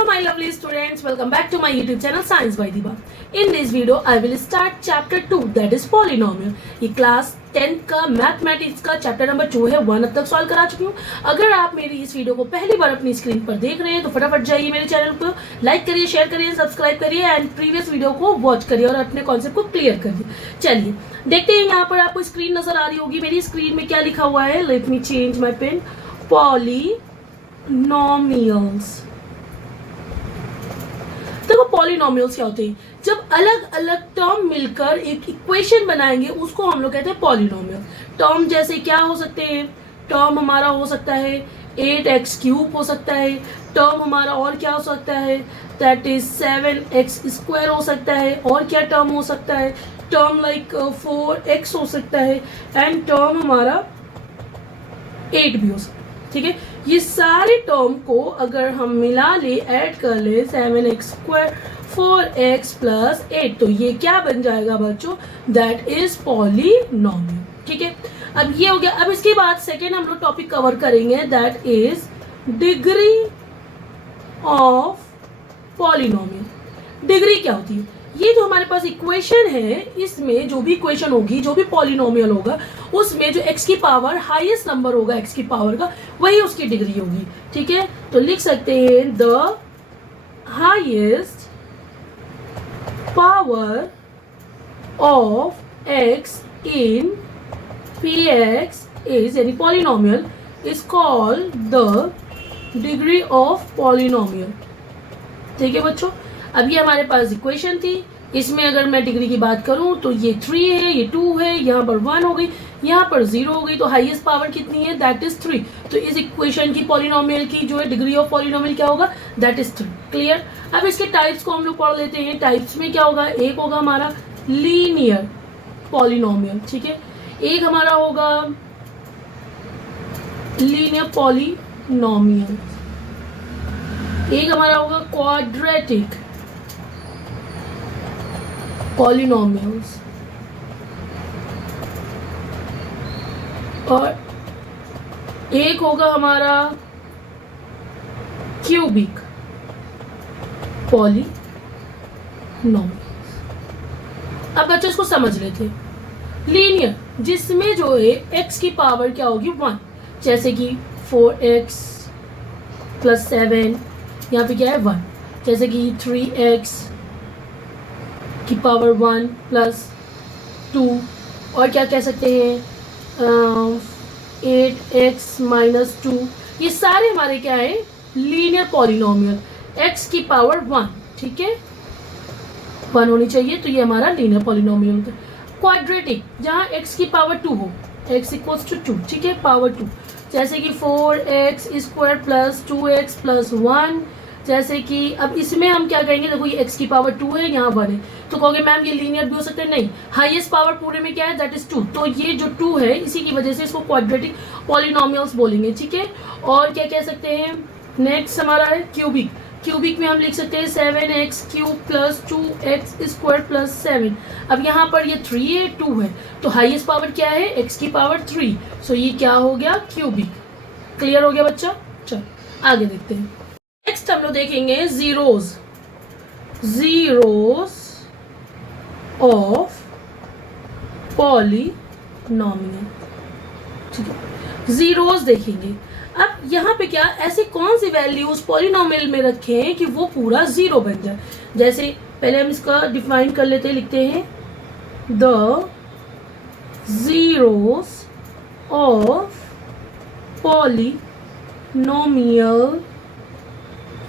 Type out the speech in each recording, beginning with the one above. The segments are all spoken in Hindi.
Hello my lovely students, welcome back to my YouTube channel Science by Diba. In this video I will start chapter 2 that is polynomial. ये क्लास 10 का मैथमेटिक्स का चैप्टर नंबर 2 है, 1 अब तक सॉल्व करा चुकी हूँ. अगर आप मेरी इस वीडियो को पहली बार अपनी स्क्रीन पर देख रहे हैं तो फटाफट जाइए मेरे चैनल को लाइक करिए, शेयर करिए, सब्सक्राइब करिए एंड प्रीवियस वीडियो को वॉच करिए और अपने कॉन्सेप्ट को क्लियर करिए. चलिए देखते हैं, यहाँ पर आपको स्क्रीन नजर आ रही होगी. मेरी स्क्रीन में क्या लिखा हुआ है, let me change my pen. Polynomials. देखो पॉलिनोमियल्स क्या होते हैं, जब अलग अलग टर्म मिलकर एक इक्वेशन बनाएंगे उसको हम लोग कहते हैं पॉलिनोमियल. टर्म जैसे क्या हो सकते हैं, टर्म हमारा हो सकता है 8x³ हो सकता है. टर्म हमारा और क्या हो सकता है, दैट इज 7x² हो सकता है. और क्या टर्म हो सकता है, टर्म लाइक 4x हो सकता है. एंड टर्म हमारा 8 भी हो सकता है. ठीक है, ये सारे टर्म को अगर हम मिला ले, ऐड कर ले, 7x², 4x प्लस 8, तो ये क्या बन जाएगा बच्चों, दैट इज पॉलिनोमियल. ठीक है, अब ये हो गया. अब इसके बाद सेकेंड हम लोग टॉपिक कवर करेंगे, that is degree of polynomial. Degree क्या होती है, ये जो हमारे पास इक्वेशन है इसमें जो भी इक्वेशन होगी, जो भी पॉलिनोमियल होगा उसमें जो x की पावर हाईएस्ट नंबर होगा x की पावर का, वही उसकी डिग्री होगी. ठीक है, तो लिख सकते हैं the highest power of x in px is, यानी polynomial is called the degree of polynomial. ठीक है बच्चों, अब ये हमारे पास इक्वेशन थी. इसमें अगर मैं डिग्री की बात करूं तो ये 3 है, ये 2 है, यहाँ पर 1 हो गई, यहाँ पर 0 हो गई, तो हाईएस्ट पावर कितनी है, दैट इज 3. तो इस इक्वेशन की पॉलिनोमियल की जो है डिग्री ऑफ पॉलिनोमियल क्या होगा, दैट इज 3. क्लियर. अब इसके टाइप्स को हम लोग पढ़ लेते हैं. टाइप्स में क्या होगा, एक होगा हमारा लीनियर पॉलिनोमियल. ठीक है, एक हमारा होगा लीनियर पॉलिनोमियल, एक हमारा होगा क्वाड्रेटिक पॉलिनोमियल्स, और एक होगा हमारा क्यूबिक पॉलिनोमियल्स. अब बच्चों इसको समझ लेते हैं. लीनियर जिसमें जो है x की पावर क्या होगी, 1, जैसे कि 4x प्लस 7, यहाँ पे क्या है 1. जैसे कि 3x की पावर 1 प्लस 2, और क्या कह सकते हैं 8x माइनस 2. ये सारे हमारे क्या है, लीनियर पॉलिनोमियल, x की पावर 1. ठीक है, 1 होनी चाहिए, तो ये हमारा लीनियर पॉलिनोमियल होता है. क्वाड्रेटिक जहाँ x की पावर 2 हो, x इक्वल्स टू 2. ठीक है, पावर 2, जैसे कि 4x² प्लस 2x प्लस 1. जैसे कि अब इसमें हम क्या कहेंगे, देखो ये x की पावर 2 है, यहाँ 1 है, तो कहोगे मैम ये लीनियर भी हो सकते हैं. नहीं, हाईएस्ट पावर पूरे में क्या है, दैट इज 2. तो ये जो 2 है इसी की वजह से इसको क्वाड्रेटिक पॉलिनोमियल्स बोलेंगे. ठीक है, और क्या कह सकते हैं, नेक्स्ट हमारा है क्यूबिक. क्यूबिक में हम लिख सकते हैं 7x³ प्लस 2x² प्लस 7. अब यहाँ पर ये 3 है, 2 है, तो हाईएस्ट पावर क्या है, x की पावर 3. सो ये क्या हो गया, क्यूबिक. क्लियर हो गया बच्चा. चलो आगे देखते हैं. नेक्स्ट हम लोग देखेंगे जीरोज. Zeros of polynomial. ठीक है, जीरोज देखेंगे. अब यहाँ पे क्या, ऐसी कौन सी वैल्यूज पॉलिनोमियल में रखें कि वो पूरा 0 बन जाए. जैसे पहले हम इसका डिफाइन कर लेते हैं, लिखते हैं the zeros of polynomial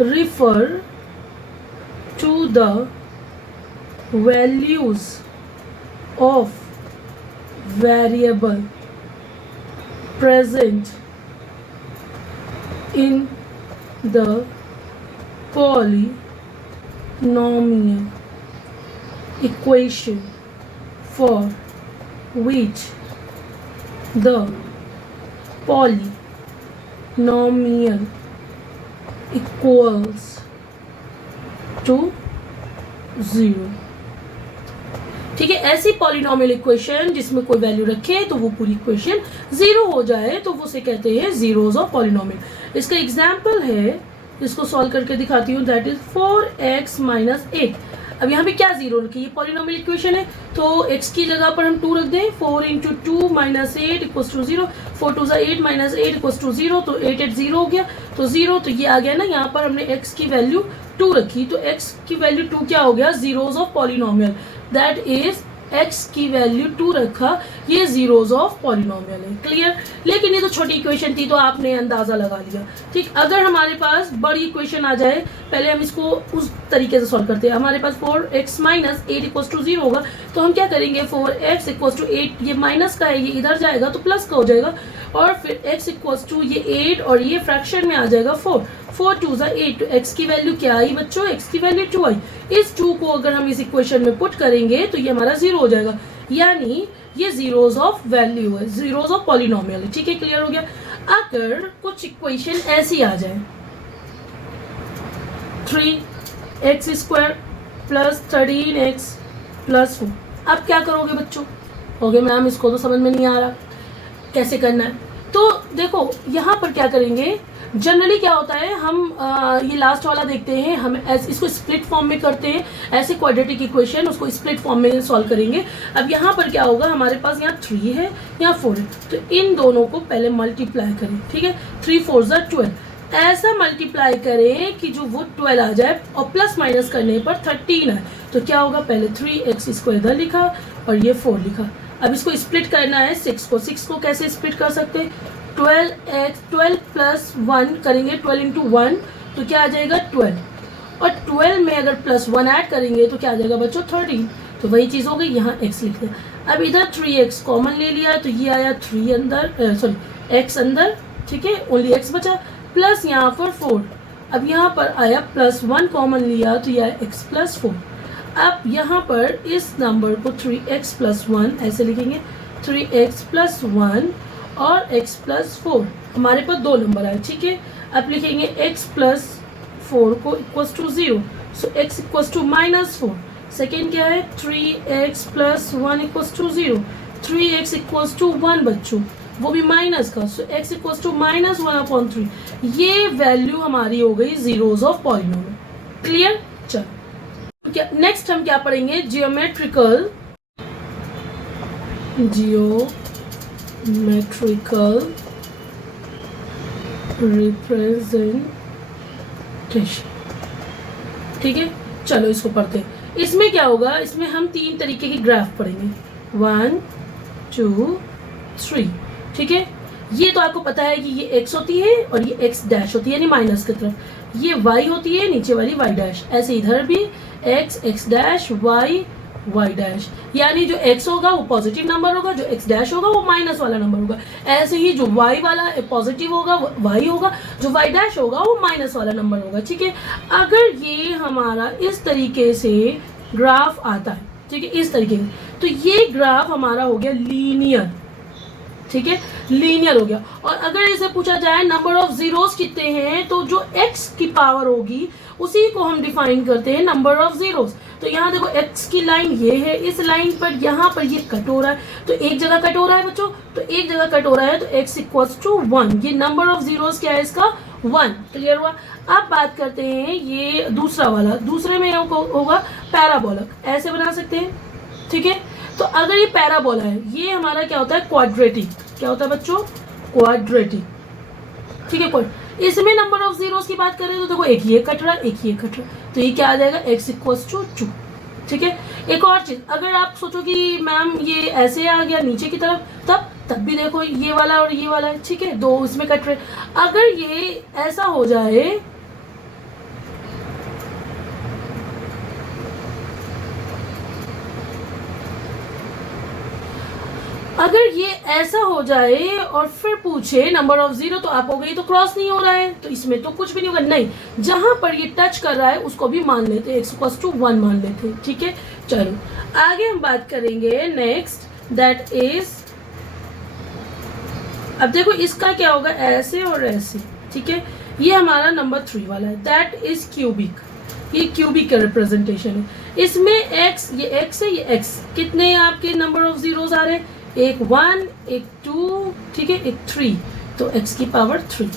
refer to the values of variable present in the polynomial equation for which the polynomial equals to 0. ठीक है, ऐसी पॉलिनोमियल इक्वेशन जिसमें कोई वैल्यू रखे तो वो पूरी इक्वेशन 0 हो जाए तो वो उसे कहते हैं जीरोज ऑफ पॉलिनोमियल. इसका एग्जाम्पल है इसको सॉल्व करके दिखाती हूँ, दैट इज 4x माइनस 8। अब यहाँ पे क्या जीरो रखी, ये पॉलिनोमियल इक्वेशन है तो x की जगह पर हम 2 रख दें, 4 into 2 minus 8 equals to 0, 4 two 8 minus 8 equals to 0, तो 8 8 0 हो गया, तो 0, तो ये आ गया ना, यहाँ पर हमने x की वैल्यू 2 रखी, तो x की वैल्यू 2 क्या हो गया, zeros of polynomial, that is x की वैल्यू 2 रखा, ये जीरोज ऑफ पॉलिनोमियल है। क्लियर। लेकिन ये तो छोटी इक्वेशन थी तो आपने अंदाजा लगा लिया। ठीक, अगर हमारे पास बड़ी इक्वेशन आ जाए, पहले हम इसको उस तरीके से सॉल्व करते हैं। हमारे पास 4x माइनस 8 इक्वल्स टू 0 होगा, तो हम क्या करेंगे, 4x इक्वल्स टू 8, ये माइनस का है, ये इधर जाएगा तो प्लस का हो जाएगा, और फिर x इक्वल्स टू ये 8 और ये फ्रैक्शन में आ जाएगा 4, 4 टू 8, तो x की वैल्यू क्या आई बच्चों, x की वैल्यू 2 आई। इस 2 को अगर हम इस इक्वेशन में पुट करेंगे तो ये हमारा 0 हो जाएगा, यानी ये जीरोज ऑफ वैल्यू है, जीरोज ऑफ पॉलिनोमियल है। ठीक है, क्लियर हो गया। अगर कुछ इक्वेशन ऐसी आ जाए, 3x square plus 13x plus 4, अब क्या करोगे बच्चों, ओके मैम इसको तो समझ में नहीं आ रहा कैसे करना है। तो देखो यहाँ पर क्या करेंगे, जनरली क्या होता है, हम ये लास्ट वाला देखते हैं, हम इसको स्प्लिट फॉर्म में करते हैं, ऐसे क्वाड्रेटिक इक्वेशन उसको स्प्लिट फॉर्म में सॉल्व करेंगे। अब यहाँ पर क्या होगा, हमारे पास यहाँ 3 है, यहाँ 4 है, तो इन दोनों को पहले मल्टीप्लाई करें। ठीक है, 3 4 12, ऐसा मल्टीप्लाई करें कि जो वो 12 आ जाए, और प्लस माइनस करने पर 13 है, तो क्या होगा, पहले 3x स्क्वायर इधर लिखा और ये 4 लिखा। अब इसको स्प्लिट करना है 6 को कैसे स्प्लिट कर सकते हैं, 12 प्लस 1 करेंगे, 12 इंटू 1 तो क्या आ जाएगा 12, और 12 में अगर प्लस 1 ऐड करेंगे तो क्या आ जाएगा बच्चों 13, तो वही चीज़ हो गई, यहाँ x लिख दिया। अब इधर 3x कॉमन ले लिया तो ये आया 3 अंदर, सॉरी x अंदर, ठीक है, ओनली x बचा, प्लस यहाँ पर 4, अब यहाँ पर आया प्लस 1 कॉमन लिया तो यह आया x प्लस 4। अब यहाँ पर इस नंबर को 3x प्लस 1 ऐसे लिखेंगे, 3x प्लस 1 और x प्लस 4, हमारे पास 2 नंबर आए। ठीक है, अब लिखेंगे x प्लस 4 को equals to 0, so x equals to minus 4। Second क्या है, 3x plus 1 equals to 0, 3x equals to 1 बच्चों, वो भी माइनस का, so x equals to minus 1/3। ये वैल्यू हमारी हो गई जीरोज ऑफ पॉलिनोमियल। क्लियर। चलो क्या नेक्स्ट हम क्या पढ़ेंगे, जियोमेट्रिकल रिप्रेजेंटेशन। ठीक है, चलो इसको पढ़ते हैं। इसमें क्या होगा, इसमें हम 3 तरीके की ग्राफ पढ़ेंगे, 1 2 3। ठीक है, ये तो आपको पता है कि ये x होती है और ये x डैश होती है, यानी माइनस की तरफ, ये y होती है नीचे वाली y डैश, ऐसे इधर भी x डैश y डैश, यानी जो x होगा वो पॉजिटिव नंबर होगा, जो x डैश होगा वो माइनस वाला नंबर होगा। ऐसे ही जो y वाला पॉजिटिव होगा वो y होगा, जो y डैश होगा वो माइनस वाला नंबर होगा। ठीक है, अगर ये हमारा इस तरीके से ग्राफ आता है, ठीक है, इस तरीके से, तो ये ग्राफ हमारा हो गया लीनियर। ठीक है, लीनियर हो गया। और अगर इसे पूछा जाए नंबर ऑफ जीरोस कितने हैं, तो जो x की पावर होगी उसी को हम डिफाइन करते हैं नंबर ऑफ जीरोस। तो यहाँ देखो x की लाइन ये है, इस लाइन पर यहाँ पर ये कट हो रहा है, तो एक जगह कट हो रहा है बच्चों, तो एक जगह कट हो रहा है, तो x इक्वल्स टू 1, ये नंबर ऑफ जीरोस क्या है इसका 1। क्लियर हुआ। अब बात करते हैं ये दूसरा वाला, दूसरे में होगा पैराबोलिक, ऐसे बना सकते हैं। ठीक है, तो अगर ये पैराबोला है, ये हमारा क्या होता है क्वाड्रेटिक, क्या होता है बच्चों क्वाड्रेटिक। ठीक है, इसमें नंबर ऑफ जीरोस की बात करें तो देखो एक ये कट रहा है, एक ये कट रहा है, तो ये क्या आ जाएगा x इक्वल्स टू 2। ठीक है, एक और चीज, अगर आप सोचो कि मैम ये ऐसे आ गया नीचे की तरफ, तब भी देखो ये वाला और ये वाला है, ठीक है, 2 इसमें कट रहे। अगर ये ऐसा हो जाए, अगर ये ऐसा हो जाए और फिर पूछे नंबर ऑफ जीरो, तो आप हो गई तो क्रॉस नहीं हो रहा है, तो इसमें तो कुछ भी नहीं होगा। नहीं, जहां पर ये टच कर रहा है उसको भी मान लेते हैं, x इक्वल्स टू 1 मान लेते हैं। ठीक है, चलो आगे हम बात करेंगे नेक्स्ट, दैट इज, अब देखो इसका क्या होगा, ऐसे और ऐसे। ठीक है, ये हमारा नंबर 3 वाला है, दैट इज क्यूबिक, ये क्यूबिक का रिप्रेजेंटेशन है। इसमें x, ये x है, ये x, कितने आपके नंबर ऑफ जीरोस आ रहे हैं, एक 1, एक 2, ठीक है, एक 3, तो x की पावर 3।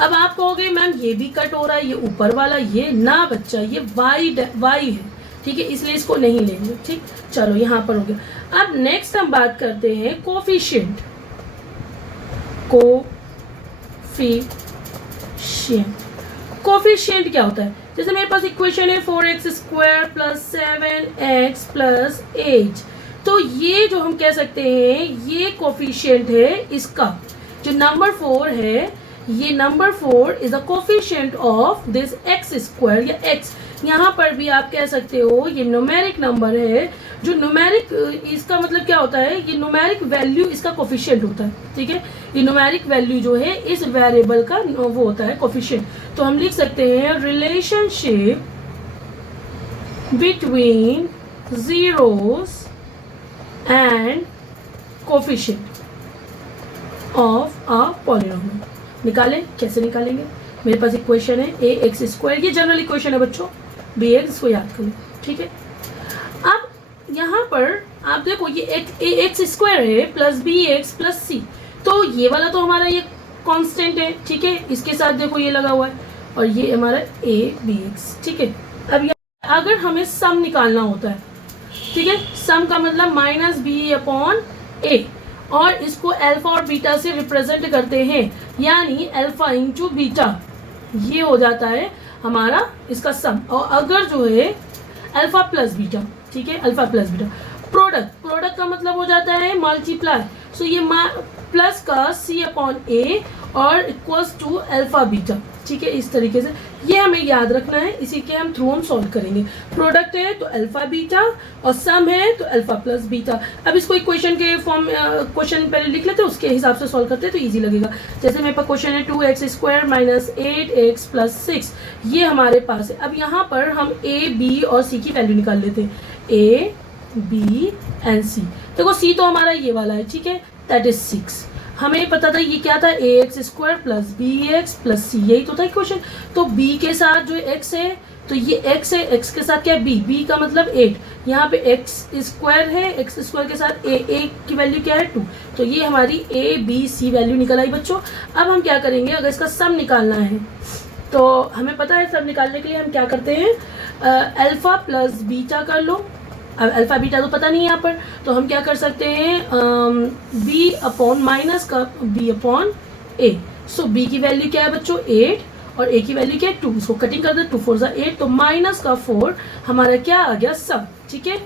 अब आप कहोगे मैम ये भी कट हो रहा है, ये ऊपर वाला, ये ना बच्चा, ये वाई है, ठीक है, इसलिए इसको नहीं लेंगे। ठीक, चलो यहाँ पर हो गया। अब नेक्स्ट हम बात करते हैं कोफिशिएंट। कोफिशिएंट क्या होता है? जैसे मेरे पास इक्वेशन है 4x² + 7x + 8, तो ये जो हम कह सकते हैं ये कोफिशिएंट है इसका। जो नंबर 4 है, ये number 4 is a coefficient of this x² या x। यहाँ पर भी आप कह सकते हो ये न्यूमेरिक नंबर है। जो न्यूमेरिक, इसका मतलब क्या होता है, ये न्यूमेरिक वैल्यू इसका कोफिशिएंट होता है। ठीक है, ये न्यूमेरिक वैल्यू जो है इस वेरिएबल का वो होता है कोफिशिएंट। तो हम लिख सकते हैं relationship between zeros and coefficient of a polynomial. निकालें, कैसे निकालेंगे? मेरे पास इक्वेशन है ax², ये जनरल इक्वेशन है बच्चों, bx, इसको याद करो। ठीक है, अब यहाँ पर आप देखो ये ax² है + bx + c, तो ये वाला तो हमारा ये कांस्टेंट है। ठीक है, इसके साथ देखो ये लगा हुआ है, और ये हमारा abx। ठीक है, अब अगर हमें सम निकालना होता है, ठीक है, सम का मतलब -b/a, और इसको अल्फा और बीटा से रिप्रेजेंट करते हैं, यानी अल्फा × बीटा, ये हो जाता है हमारा इसका सम। और अगर जो है अल्फा + बीटा, ठीक है, अल्फा + बीटा, प्रोडक्ट का मतलब हो जाता है मल्टीप्लाई। सो ये प्लस का c/a और इक्वल्स टू अल्फा बीटा। ठीक है, इस तरीके से ये हमें याद रखना है, इसी के हम थ्रू हम सॉल्व करेंगे। प्रोडक्ट है तो अल्फा बीटा, और सम है तो अल्फा + बीटा। अब इसको इक्वेशन के फॉर्म, क्वेश्चन पहले लिख लेते हैं, उसके हिसाब से सॉल्व करते हैं तो इजी लगेगा। जैसे मेरे पास क्वेश्चन है 2x² - 8x + 6, ये हमारे पास है। अब यहाँ पर हम a, b और c की वैल्यू निकाल लेते हैं, a, b एंड c। देखो c तो हमारा ये वाला है, ठीक है, दैट इज 6। हमें पता था ये क्या था, ax² + bx + c, यही तो था क्वेश्चन। तो b के साथ जो x है, तो ये x है, x के साथ क्या है, b का मतलब 8, यहाँ पे x² है, x² के साथ a की वैल्यू क्या है 2, तो ये हमारी a, b, c वैल्यू निकल आई बच्चों। अब हम क्या करेंगे, अगर इसका सम निकालना है तो हमें पता है सम निकालने के लिए हम क्या करते हैं, अल्फा + बीटा कर लो। अब अल्फा बीटा तो पता नहीं है यहाँ पर, तो हम क्या कर सकते हैं, b/a। सो b की वैल्यू क्या है बच्चों 8, और a की वैल्यू क्या है 2, इसको कटिंग कर दे, 2 4 = 8, तो -4 हमारा क्या आ गया, सम। ठीक है,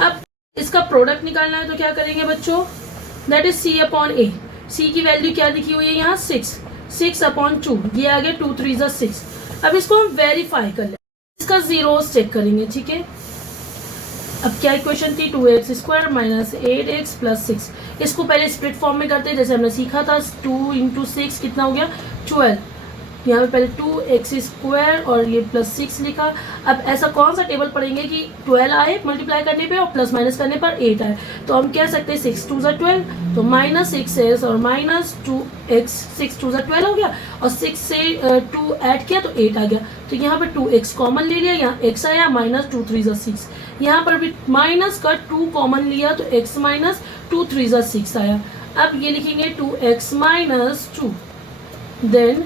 अब इसका प्रोडक्ट निकालना है तो क्या करेंगे बच्चों, दैट इज c/a। c की वैल्यू क्या लिखी हुई है यहाँ 6/2, ये आ गया 2 3 = 6। अब इसको हम वेरीफाई कर लें, इसका जीरोस चेक करेंगे। ठीक है, अब क्या इक्वेशन थी, 2x² - 8x + 6, इसको पहले स्प्लिट फॉर्म में करते हैं, जैसे हमने सीखा था। 2 × 6 कितना हो गया, 12। यहाँ पे पहले 2x² और ये +6 लिखा। अब ऐसा कौन सा टेबल पढ़ेंगे कि 12 आए मल्टीप्लाई करने पे और प्लस माइनस करने पर 8 आए, तो हम कह सकते हैं 6 2 = 12, तो -6s और -2x, 6 2 = 12 हो गया, और 6 से 2 ऐड किया तो 8 आ गया। तो यहाँ पर 2x कॉमन ले लिया, यहाँ x आया, -2 3 = 6। यहाँ पर भी माइनस का 2 कॉमन लिया तो x - 2 3 = 6 आया। अब ये लिखेंगे 2x - 2, देन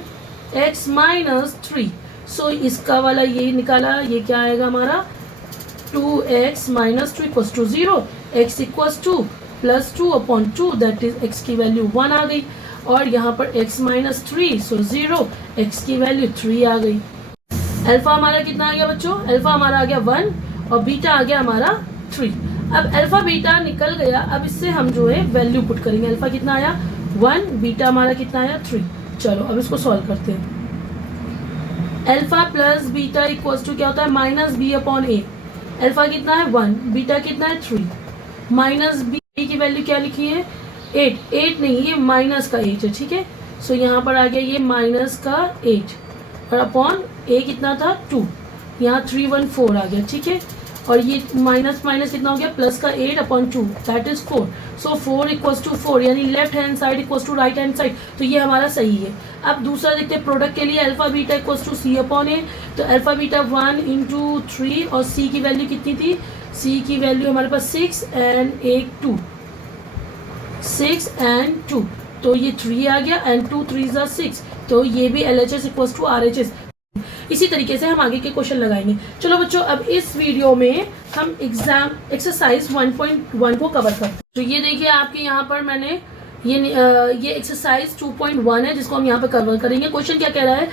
x - 3। सो इसका वाला ये निकाला, ये क्या आएगा हमारा, 2x - 2 = 0, x = 2 + 2/2, that is x की वैल्यू 1 आ गई, और यहाँ पर x - 3, सो 0, x की वैल्यू 3 आ गई। अल्फा हमारा कितना आ गया बच्चों, अल्फा हमारा आ गया 1, और बीटा आ गया हमारा 3। अब अल्फा बीटा निकल गया, अब इससे हम जो है वैल्यू पुट करेंगे। अल्फा कितना आया 1, बीटा हमारा कितना आया 3। चलो अब इसको सॉल्व करते हैं। अल्फा + बीटा = क्या होता है, -b/a। अल्फा कितना है 1, बीटा कितना है 3, -b की वैल्यू क्या लिखी है 8 नहीं, ये माइनस का 8 है। ठीक है, सो यहाँ पर आ गया ये -8, और अपॉन a कितना था 2, यहाँ 3 1 4 आ गया। ठीक है, और ये माइनस कितना हो गया, प्लस का 8/2, दैट इज 4। सो 4 = 4, यानी left hand side = right hand side, तो ये हमारा सही है। अब दूसरा देखते हैं प्रोडक्ट के लिए, अल्फा बीटा = c/a। तो अल्फा बीटा 1 × 3, और c की वैल्यू कितनी थी, c की वैल्यू हमारे पास 6 एंड 2, तो ये 3 आ गया, एंड 2 3 = 6, तो ये भी LHS इक्वल्स टू RHS। इसी तरीके से हम आगे के क्वेश्चन लगाएंगे। चलो बच्चों, अब इस वीडियो में हम एग्जाम एक्सरसाइज 1.1 को कवर करते हैं। तो ये देखिए आपके यहाँ पर मैंने ये एक्सरसाइज 2.1 है जिसको हम यहाँ पर कवर करेंगे। क्वेश्चन क्या कह रहा है,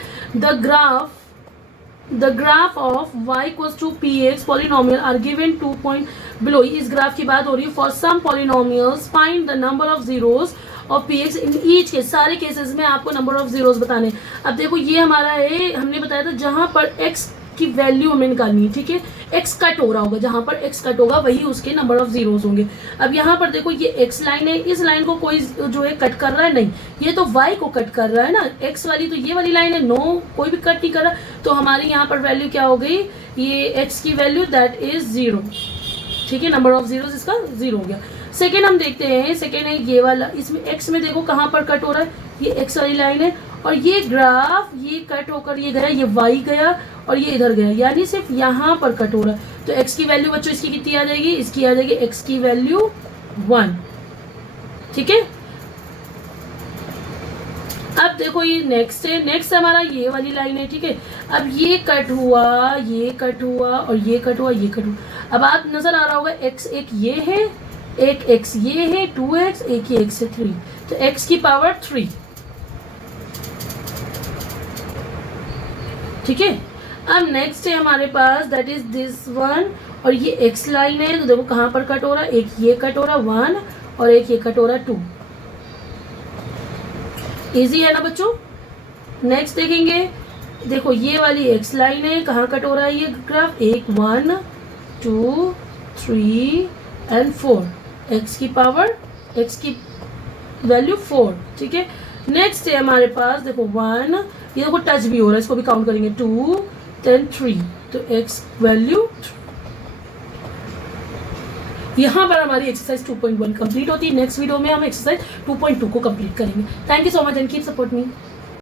the graph of y equals to px polynomial are given 2 point below. इस ग्राफ की बात हो रही है। For some polynomials find the number of zeros of px in each case. सारे केसेस में आपको नंबर ऑफ जीरोस बताने। अब देखो ये हमारा है, हमने बताया था जहां पर x की वैल्यू हमें निकालनी है, ठीक है। x कट हो रहा होगा, जहां पर x कट होगा वही उसके नंबर ऑफ जीरोस होंगे। अब यहाँ पर देखो ये x लाइन है, इस लाइन को कोई जो है कट कर रहा है नहीं, ये तो y को कट कर रहा है ना। x वाली तो ये वाली लाइन है, नो कोई भी कट नहीं कर रहा, तो हमारी यहाँ पर वैल्यू क्या हो गई, ये x की वैल्यू दैट इज 0, ठीक है। नंबर ऑफ जीरोस इसका 0 हो गया। सेकेंड हम देखते हैं, सेकेंड है ये वाला, इसमें x में देखो कहाँ पर कट हो रहा है, ये x वाली लाइन है, और ये ग्राफ ये कट होकर ये गया, ये y गया और ये इधर गया, यानी सिर्फ यहाँ पर कट हो रहा है। तो x की वैल्यू बच्चों इसकी कितनी आ जाएगी, इसकी आ जाएगी x की वैल्यू 1, ठीक है। अब देखो ये नेक्स्ट है, नेक्स्ट हमारा ये वाली लाइन है, ठीक है। अब ये कट हुआ, ये कट हुआ और ये कट हुआ, ये कट हुआ। अब आप नजर आ रहा होगा x एक ये है, एक x ये है 2x, एक ये x है 3, तो x की पावर 3, ठीक है। अब नेक्स्ट है हमारे पास दैट इज दिस वन, और ये x लाइन है, तो देखो कहाँ पर कट हो रहा है, एक ये कट हो रहा है 1 और एक ये कट हो रहा है 2। इजी है ना बच्चों। नेक्स्ट देखेंगे, देखो ये वाली x लाइन है, कहाँ कट हो रहा है ये ग्राफ, एक 1 2 3 एंड 4, x की पावर, x की वैल्यू 4, ठीक है। नेक्स्ट है हमारे पास देखो 1, ये देखो टच भी हो रहा है, इसको भी काउंट करेंगे 2 then 3, तो x वैल्यू 3। यहाँ पर हमारी एक्सरसाइज 2.1 कंप्लीट होती है। नेक्स्ट वीडियो में हम एक्सरसाइज 2.2 को कंप्लीट करेंगे। Thank you so much and keep support me.